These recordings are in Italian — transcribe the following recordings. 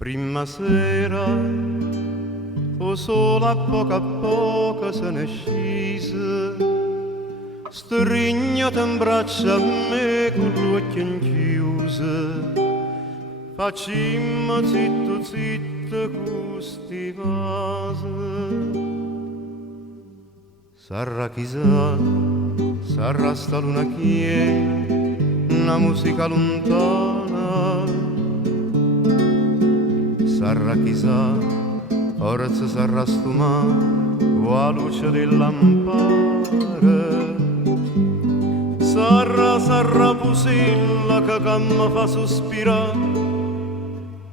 Prima sera, o solo a poco se ne scese, strignati in braccia a me con l'occhio chiuso, facimmo zitto zitto questi vasi. Sarà chissà, sarà sta luna che è una musica lontana, sarà chissà, forse sarà stumare o a luce del lampare, sarà pusilla che mi fa sospirare,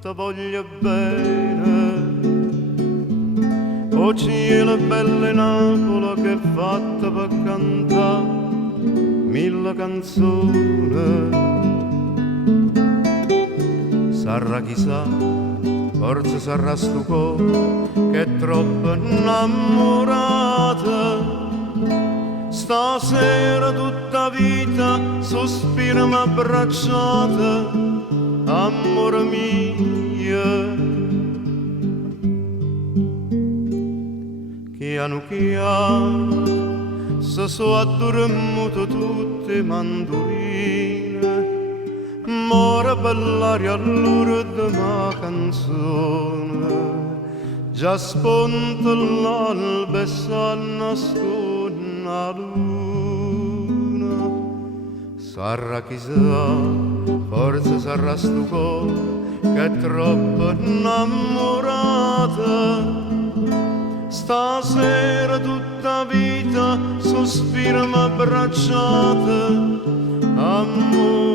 ti voglio bene. O cielo belle Napoli che è fatta per cantare mille canzoni. Sarà chissà, forse sarà sto cuore che è troppo innamorata. Stasera tutta vita sospirami abbracciata, amore mio. Piano piano se so addormuto tutte mandorine, mora bell'aria all'ora della canzone, già sponta l'alba e s'annasconde la luna. Sarà chissà, forse sarà sto cuore che è troppo innamorata. Stasera tutta vita sospirami abbracciate, amore.